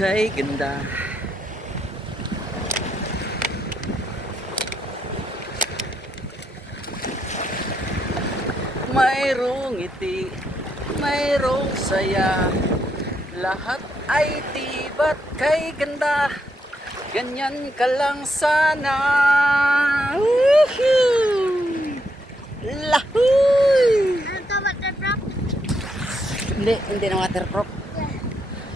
kay ganda. Mayroong ngiti, mayroong saya, lahat ay tiba't kay ganda. Ganyan ka lang sana. Woohoo! Lahoy! Ano to, waterproof? Hindi na waterproof.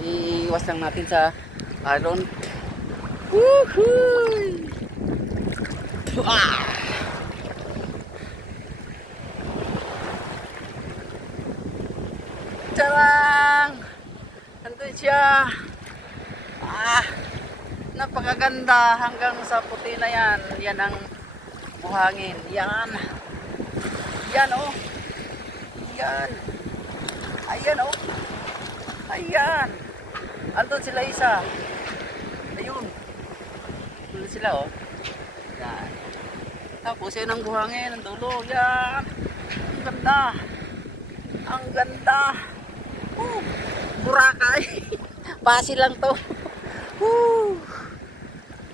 Iiwas lang natin sa alon. Woohoo! Ah! Tarang! Nandun siya. Napakaganda hanggang sa puti na yan. Yan ang buhangin. Yan. Yan oh. Yan. Ayan oh. Ayan. Andun sila isa. Ayun. Andun sila oh. Yan. Tapos yan ang buhangin. Ang dulo. Yan. Ang ganda. Ang ganda. Boracay. Base lang to.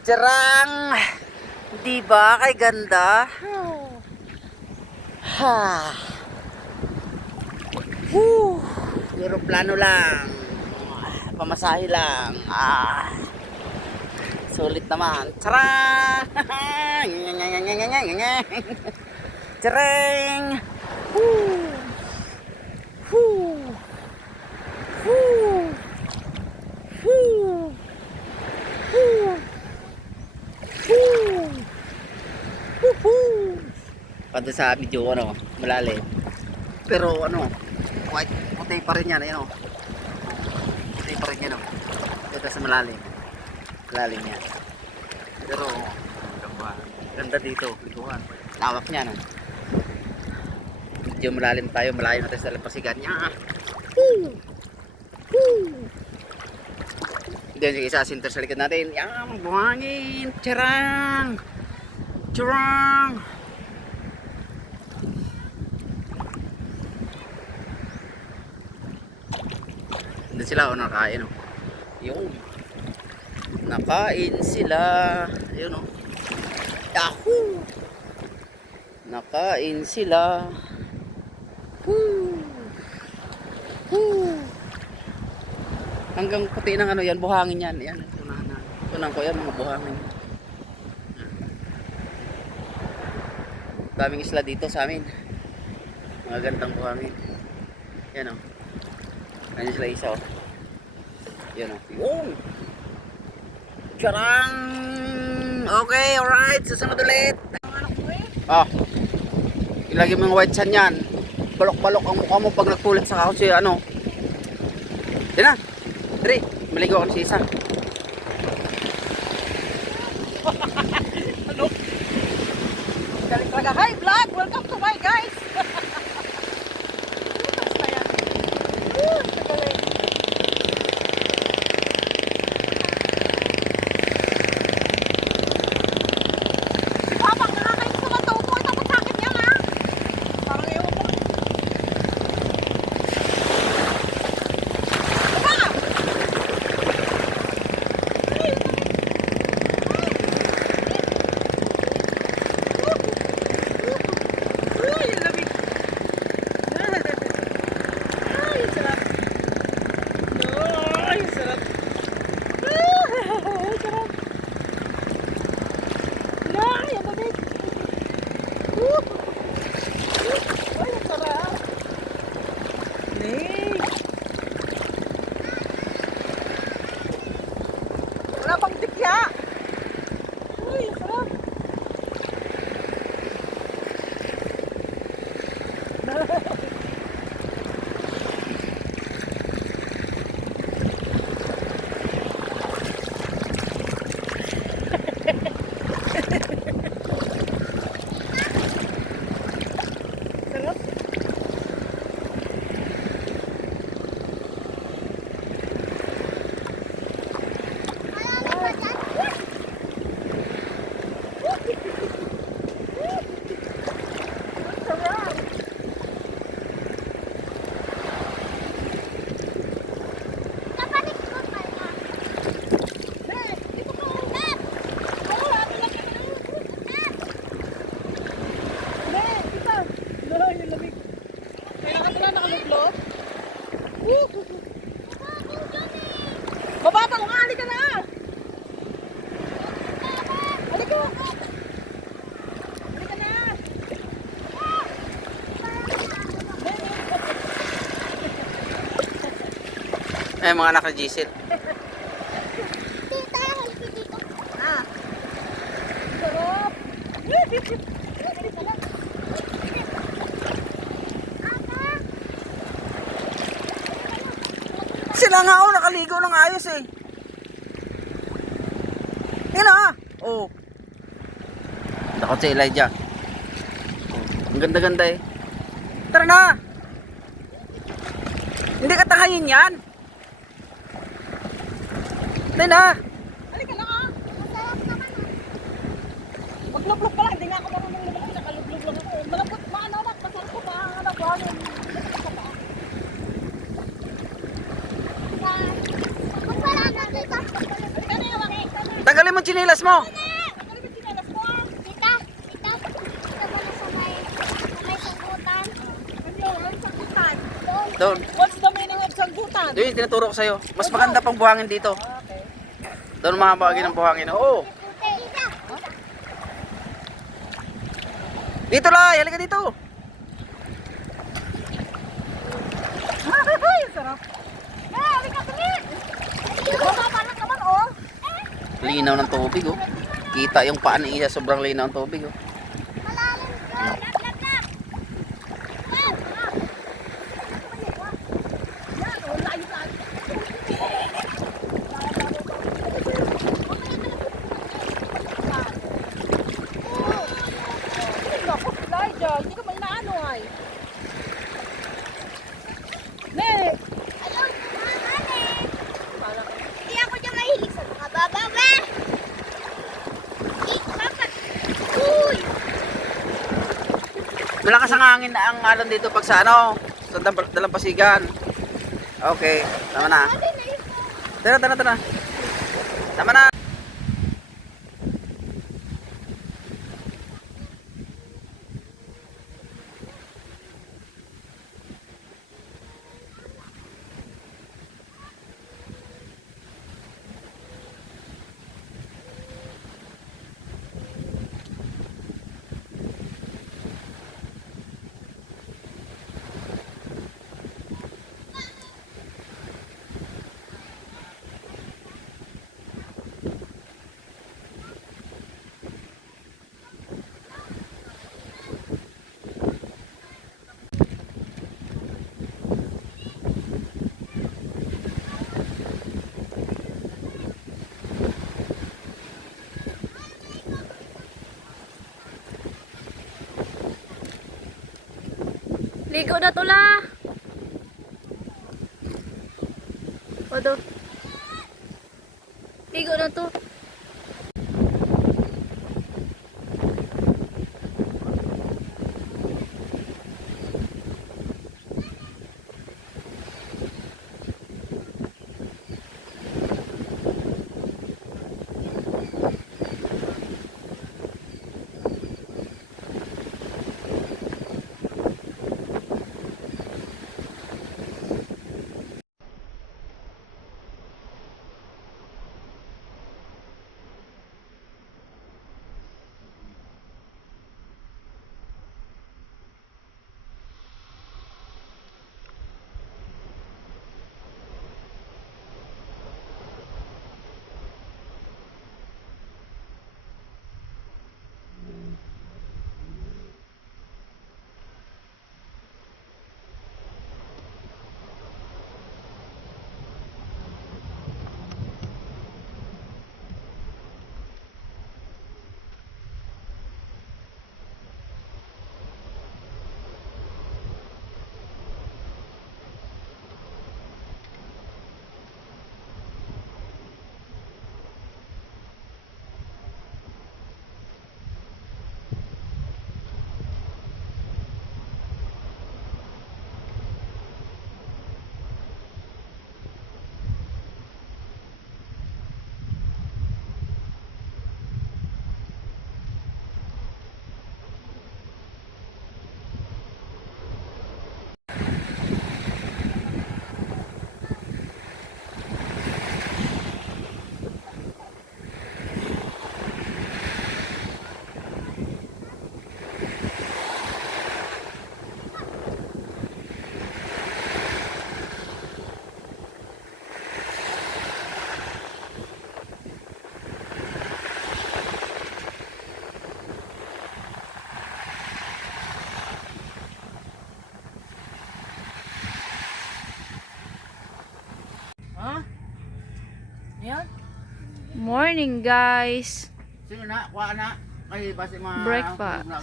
Jarang. Di ba kay ganda? Ha. Aeroplano lang. Pamasahe lang. Sulit naman. Charang. Charang. Pati sa video ano, malalim. Pero ano, white, puti pa rin yan, ayun oh. Puti pa rin yan oh. Ito sa malalim. Malalim yan. Pero ganda dito, likuhan. Lawak niya no. Medyo malalim tayo, malayo natin sa lampasigan niya. Then isa center sa likod natin. Yan, buhangin. Charang. Charang. Doon sila o nakain o. Yung nakain sila. Ayun o. Yahoo! Nakain sila. Woo! Woo! Hanggang puti ng ano yan, buhangin yan. Yan, tunan ko yan, mga buhangin. Daming isla dito sa amin. Mga gandang buhangin. Yan o. Ayan sila isa o. Yan o. Yung! Charang! Okay, alright. Susunod ulit. Ilagay mo yung white sand yan. Balok-balok ang mukha mo pag nagkulit sa kasi ano. Yan na. Dre, maligaw ako si isa. Ano? Galing talaga. Hi vlog! Welcome to my guys! Bababa mo nga, halika na! Halika! Halika na! Eh, mga anak ni Giselle. Tita, halika dito. Ah! Sarap! Sila nga oh, nakaligo ng ayos eh. Tingnan ah. Oh. Takot si Elijah. Oh. Ang ganda-ganda eh. Tara na. Hindi ka tangayin yan. Tara na. Halika na nga! Masarap naman ah. Maglublog pa lang, hindi nga ako marunong lumakas, nakalublog lang ako. Malapot, maano anak, masarap ko mahanap hangin. Pag wala na tita. Halika na yung mga Tanggalin mo chinilas mo. Ano ba sinalas mo? Tita, tita. Tita ba na sa may sagutan? Ano yun? Ano sagutan? Doon. What's the meaning of sagutan? Doon yung tinuturo ko sa'yo. Mas maganda pang buhangin dito. Okay. Doon mahaba ng buhangin. Oo. Tita. Dito lang. Halika dito. Ay, sarap. Halika dali! Mababa lang naman, oh. Linaw ng tubig oh. Kita yung paan niya, sobrang linaw ng tubig oh. Malalim ko. Yan, oh, layo-layo. Naku, Elijah, hindi ka may naano ay. Ne! Alam ko naman eh. Hindi ako dyan mahilig sa mga babawe. Bakit? Uy! Malakas ang hangin na ang alon dito pag sa ano, sa dalampasigan. Okay, tama na. Sabi na yun. Tara. Tama na. Ligo na to la. Odo. Ligo na to. Yan. Morning, guys. Sino na? Kuha na. Kay base mga... Breakfast. Ng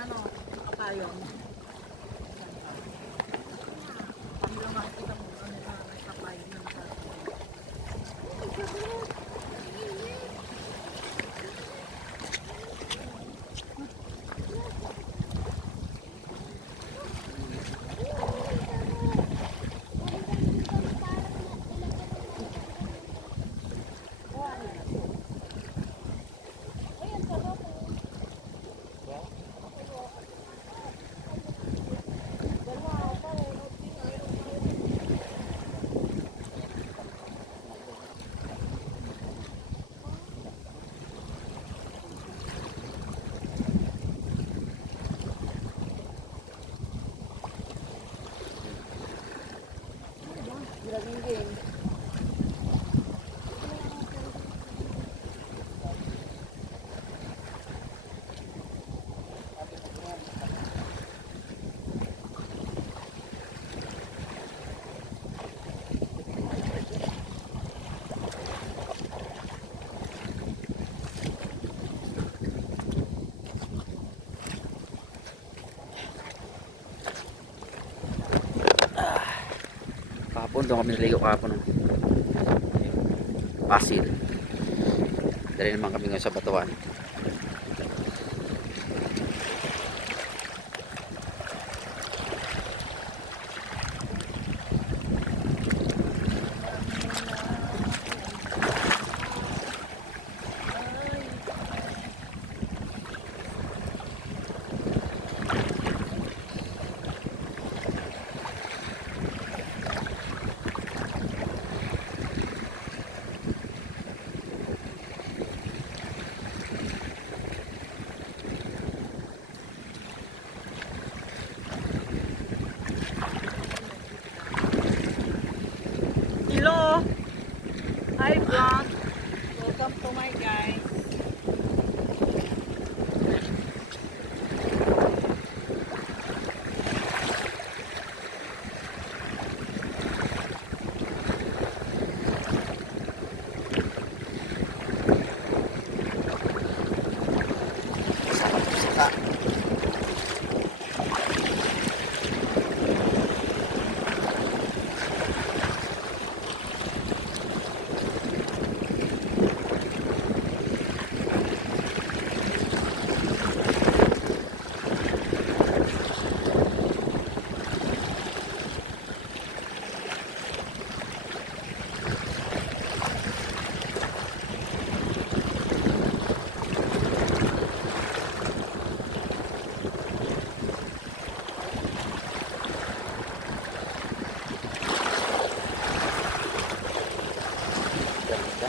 ano, kapayong. Kami lang makikita mo ano na may kapayong na nakakita. Kahapon, doon kami naligo kahapon. Pasil. Dali naman kami ngayon sa Batuan. Hello! Hi vlog! Welcome to my guys. Ganda.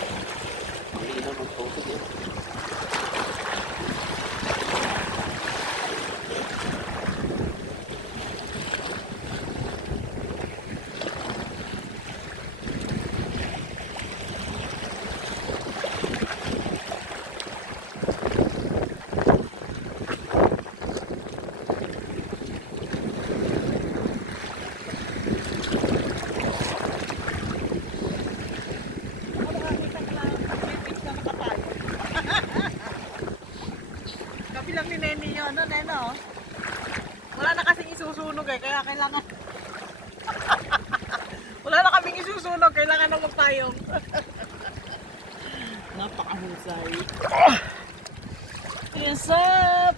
Ang linaw ng tubig eh. Kabilang ni Neni yun, no, Neno? Wala na kasing isusunog eh, kaya kailangan... Wala na kaming isusunog, kailangan ng magpayong. Napakahusay. Yes, up!